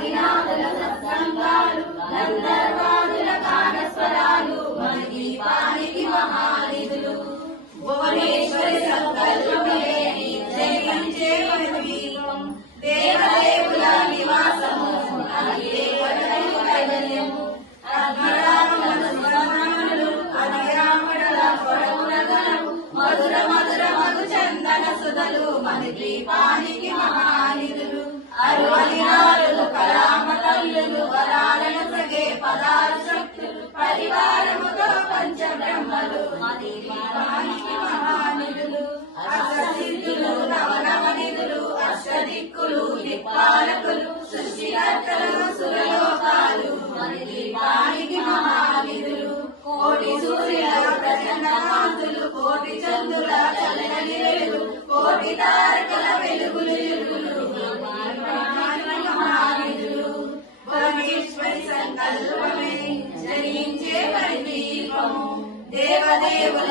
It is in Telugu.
వాదినాదుల సత్సంగాలు గంధర్వాదుల గానస్వరాలు మన దీపానికి మహానిధులు. భువనేశ్వరి సంకల్పమే జయించే దీపం, దేవదేవుల నివాసము అదే పడలు కైవల్యము. అగ్నిరాముల సువర్ణములు అధిరాముల పొడవుల గలవు, మధుర మధుర మధు చందన సుధలు మన దీపానికి మహానిధులు. అరువలినారులు కళామతల్లులు వరాలను సగే పదాలు శక్తులు, పరివారముతో పంచబ్రహ్మలు మన దీపానికి మహానిధులు. అష్టసిద్ధులు నవనవనిధులు అష్టదిక్కులు దిక్పాలకులు, సృష్టికర్తలు సురలోకాలు మన దీపానికి మహానిధులు. కోటి సూర్యుల ప్రచండ కాంతులు, కోటి చంద్రుల చల్లని వెలుగులు, కోటి తారకల వెలుగులు మహానిధులు. భువనేశ్వరి సంకల్పమే జయించే దీపము, దేవదేవుల